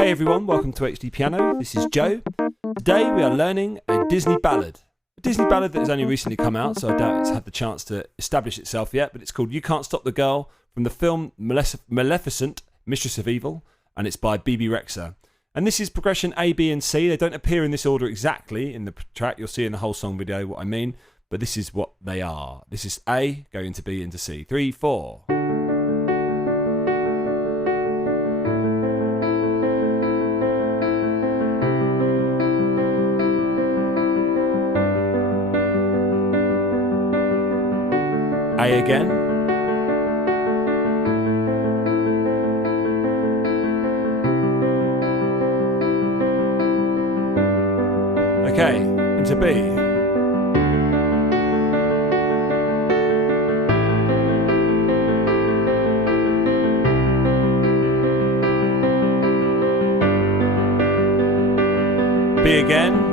Hey everyone, welcome to HDpiano. This is Joe. Today we are learning a Disney ballad. A Disney ballad that has only recently come out, so I doubt it's had the chance to establish itself yet, but it's called You Can't Stop the Girl from the film Maleficent, Mistress of Evil, and it's by Bebe Rexha. And this is progression A, B and C. They don't appear in this order exactly in the track. You'll see in the whole song video what I mean, but this is what they are. This is A, going to B into C. 3, 4. A again. Okay, into B. B again.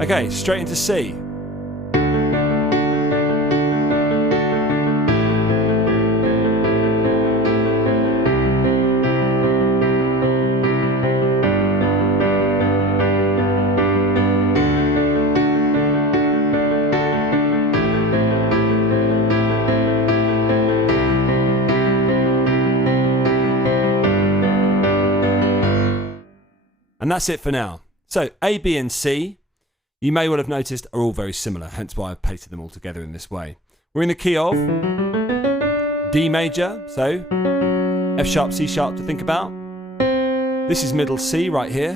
Okay, straight into C. And that's it for now. So A, B and C, you may well have noticed, are all very similar, hence why I've pasted them all together in this way. We're in the key of D major, so F sharp, C sharp to think about. This is middle C right here.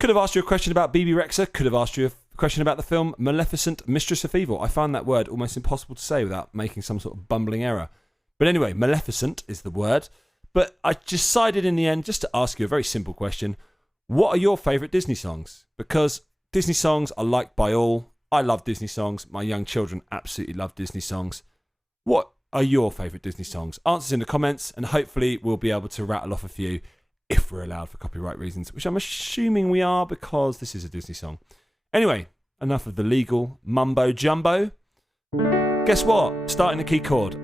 Could have asked you a question about Bebe Rexha, could have asked you a question about the film Maleficent, Mistress of Evil. I found that word almost impossible to say without making some sort of bumbling error. But anyway, Maleficent is the word. But I decided in the end just to ask you a very simple question. What are your favourite Disney songs? Because Disney songs are liked by all. I love Disney songs. My young children absolutely love Disney songs. What are your favourite Disney songs? Answers in the comments, and hopefully we'll be able to rattle off a few if we're allowed for copyright reasons, which I'm assuming we are because this is a Disney song. Anyway, enough of the legal mumbo jumbo. Guess what? Starting the key chord.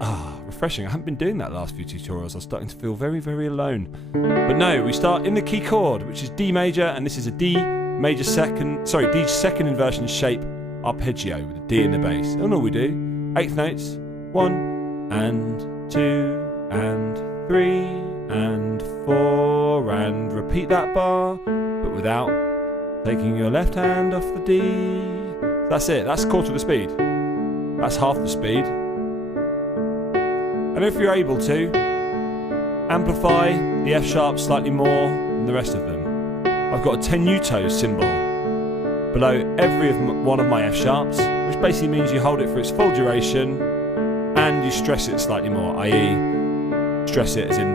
Refreshing. I haven't been doing that last few tutorials. I was starting to feel very, very alone. But no, we start in the key chord, which is D major, and this is a D second inversion shape arpeggio with a D in the bass. And all we do, eighth notes, 1 and 2 and 3 and 4, and repeat that bar, but without taking your left hand off the D. That's it. That's a quarter of the speed. That's half the speed. And if you're able to, amplify the F sharp slightly more than the rest of them. I've got a tenuto symbol below every one of my F sharps, which basically means you hold it for its full duration and you stress it slightly more, i.e. stress it as in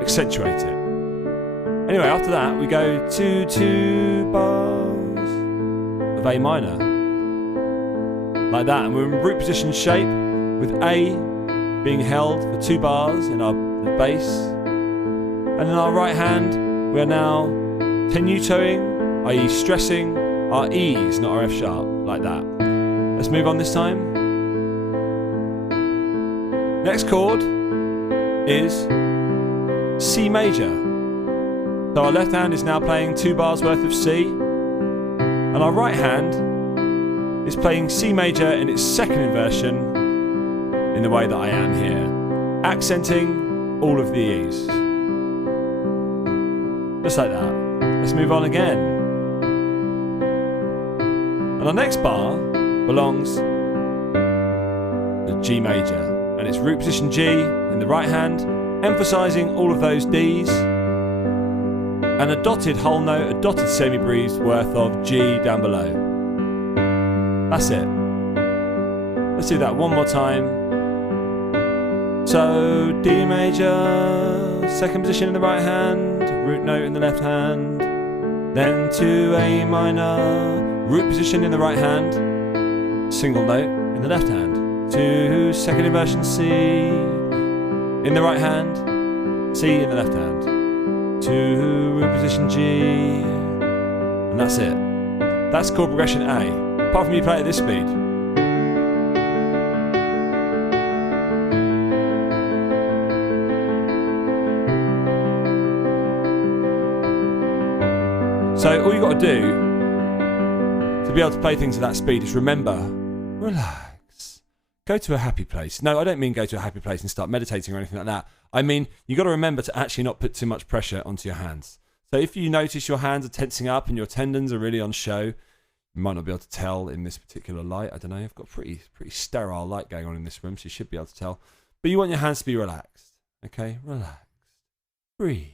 accentuate it. Anyway, after that we go to 2 bars of A minor. Like that, and we're in root position shape with A being held for 2 bars in the bass, and in our right hand we are now tenutoing, i.e. stressing our E's, not our F sharp, like that. Let's move on this time. Next chord is C major. So our left hand is now playing 2 bars worth of C, and our right hand is playing C major in its second inversion in the way that I am here, accenting all of the E's. Just like that. Let's move on again. And our next bar belongs to G major, and it's root position G in the right hand, emphasising all of those D's, and a dotted whole note, a dotted semi-breeze worth of G down below. That's it. Let's do that one more time. So D major, second position in the right hand, root note in the left hand, then to A minor, root position in the right hand, single note in the left hand, to second inversion C in the right hand, C in the left hand, to root position G, and that's it. That's chord progression A. Apart from you play at this speed. So all you've got to do to be able to play things at that speed is remember, relax, go to a happy place. No, I don't mean go to a happy place and start meditating or anything like that. I mean, you've got to remember to actually not put too much pressure onto your hands. So if you notice your hands are tensing up and your tendons are really on show, you might not be able to tell in this particular light. I don't know, I've got pretty sterile light going on in this room, so you should be able to tell. But you want your hands to be relaxed, okay? Relax, breathe.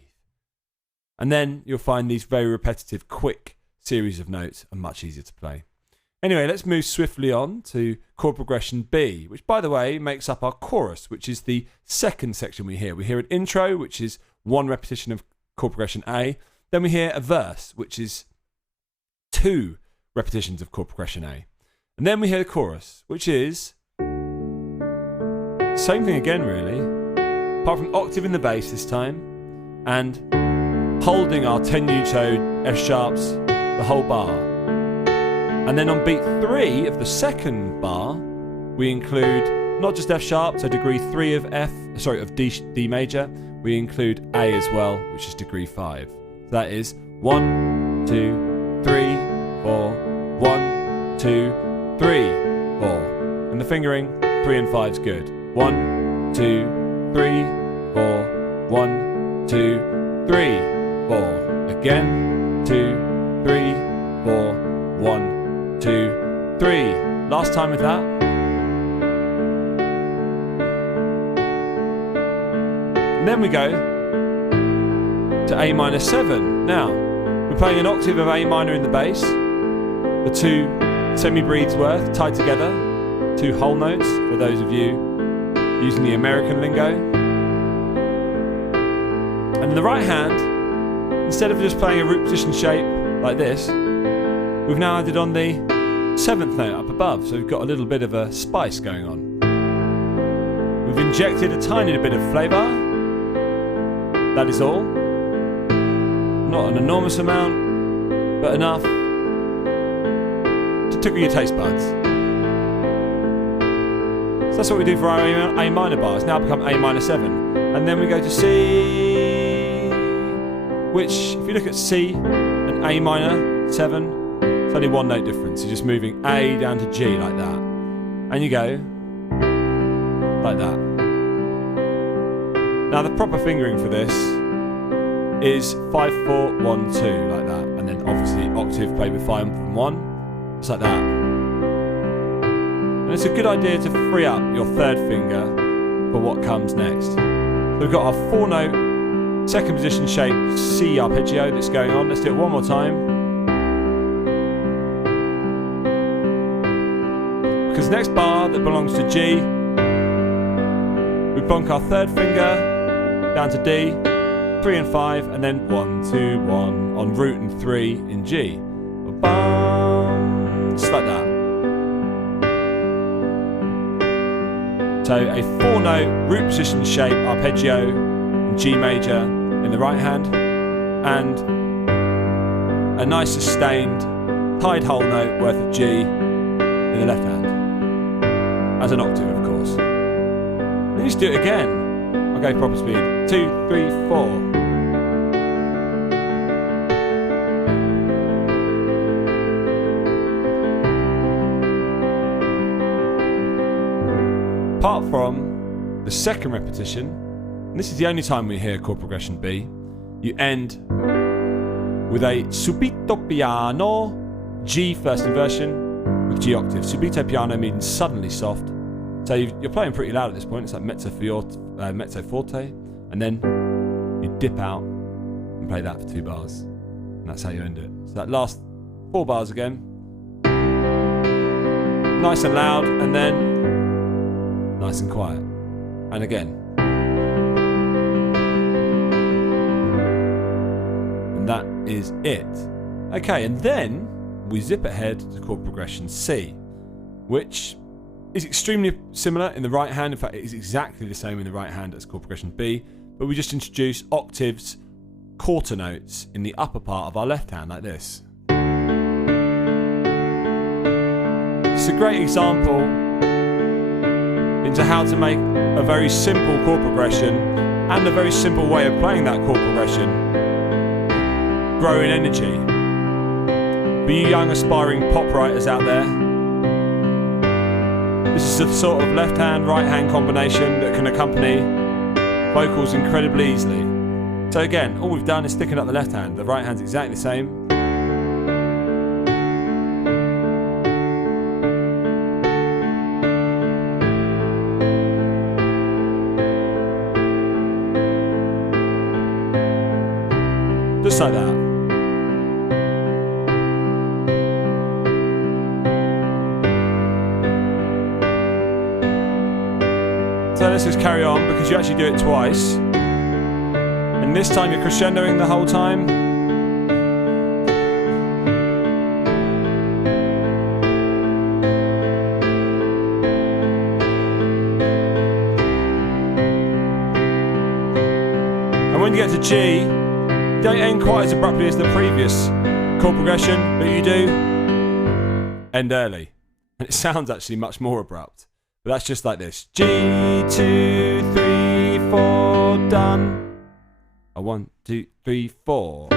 And then you'll find these very repetitive, quick series of notes are much easier to play. Anyway, let's move swiftly on to chord progression B, which, by the way, makes up our chorus, which is the second section we hear. We hear an intro, which is one repetition of chord progression A. Then we hear a verse, which is 2 repetitions of chord progression A. And then we hear the chorus, which is same thing again, really, apart from octave in the bass this time, and holding our tenuto F sharps the whole bar. And then on beat 3 of the second bar, we include not just F sharp, so degree 3 of D major, we include A as well, which is degree 5. So that is 1, 2, 3, 4, 1, 2, 3, 4. And the fingering, 3 and 5 is good. 1, 2, 3, 4, 1, 2, 3. 4. Again. 2, 3, 4, 1, 2, 3. Last time with that. And then we go to A minor 7. Now, we're playing an octave of A minor in the bass. The 2 semi-breathes worth tied together. 2 whole notes for those of you using the American lingo. And in the right hand, instead of just playing a root position shape like this, we've now added on the 7th note up above, so we've got a little bit of a spice going on. We've injected a tiny bit of flavour. That is all. Not an enormous amount, but enough to tickle your taste buds. So that's what we do for our A minor bar. It's now become A minor 7. And then we go to C, which, if you look at C and A minor 7, it's only 1 note difference. You're just moving A down to G like that. And you go like that. Now the proper fingering for this is 5, 4, 1, 2 like that. And then obviously octave played with 5 and 1, just like that. And it's a good idea to free up your 3rd finger for what comes next. So we've got our 4 note, 2nd position shape C arpeggio that's going on. Let's do it one more time. Because the next bar that belongs to G, we bonk our 3rd finger down to D, 3 and 5, and then 1, 2, 1 on root and 3 in G. Just like that. So a 4 note root position shape arpeggio in G major in the right hand, and a nice sustained tied whole note worth of G in the left hand, as an octave of course. Then you just do it again. I'll go proper speed. 2, 3, 4. Apart from the 2nd repetition, and this is the only time we hear chord progression B, you end with a subito piano, G first inversion with G octave. Subito piano means suddenly soft. So you're playing pretty loud at this point. It's like mezzo forte, and then you dip out and play that for 2 bars. And that's how you end it. So that last 4 bars again, nice and loud, and then nice and quiet. And again. And that is it. Okay, and then we zip ahead to chord progression C, which is extremely similar in the right hand. In fact, it is exactly the same in the right hand as chord progression B, but we just introduce octaves, quarter notes in the upper part of our left hand, like this. It's a great example into how to make a very simple chord progression and a very simple way of playing that chord progression grow in energy. For you young aspiring pop writers out there, this is the sort of left hand, right hand combination that can accompany vocals incredibly easily. So again, all we've done is sticking up the left hand, the right hand's exactly the same. Just like that. So let's just carry on, because you actually do it twice. And this time you're crescendoing the whole time. And when you get to G, you don't end quite as abruptly as the previous chord progression, but you do end early. And it sounds actually much more abrupt. But that's just like this. G, 2, 3, 4, done. 1, 2, 3, 4.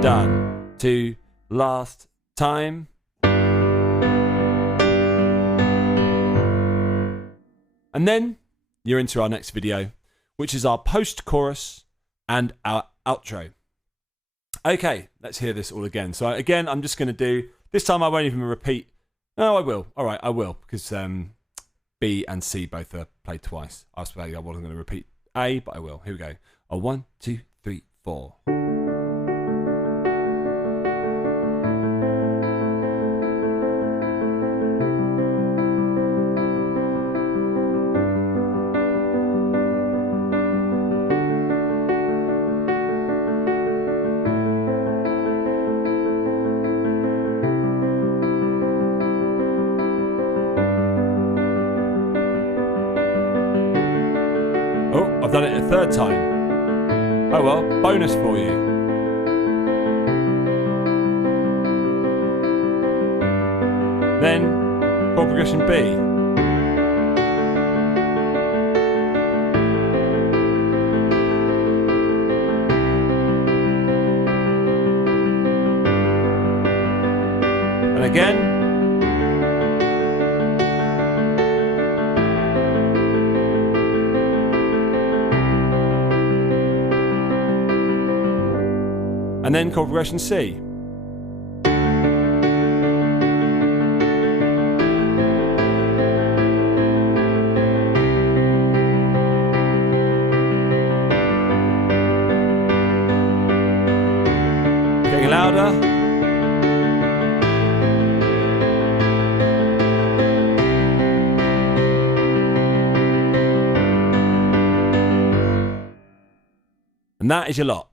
Done. 2, last time. And then you're into our next video, which is our post-chorus and our outro. Okay, let's hear this all again. So again, I'm just going to do, this time I won't even repeat. No, I will. All right, I will, because B and C both are played twice. I was I wasn't going to repeat A, but I will. Here we go. 1, 2, 3, 4. I've done it a third time. Oh well, bonus for you. Then, chord progression B. And again. And then chord progression C. Getting louder. And that is your lot.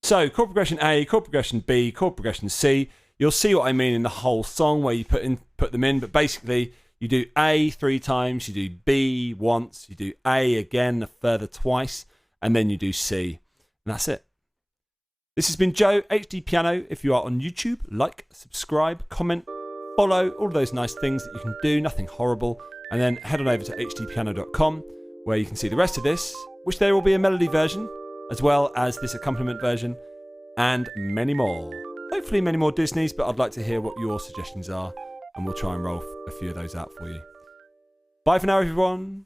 So, chord progression A, chord progression B, chord progression C. You'll see what I mean in the whole song where you put them in, but basically you do A 3 times, you do B once, you do A again a further twice, and then you do C. And that's it. This has been Joe, HDpiano. If you are on YouTube, like, subscribe, comment, follow, all of those nice things that you can do, nothing horrible. And then head on over to HDpiano.com where you can see the rest of this, which there will be a melody version, as well as this accompaniment version, and many more. Hopefully many more Disneys, but I'd like to hear what your suggestions are, and we'll try and roll a few of those out for you. Bye for now, everyone.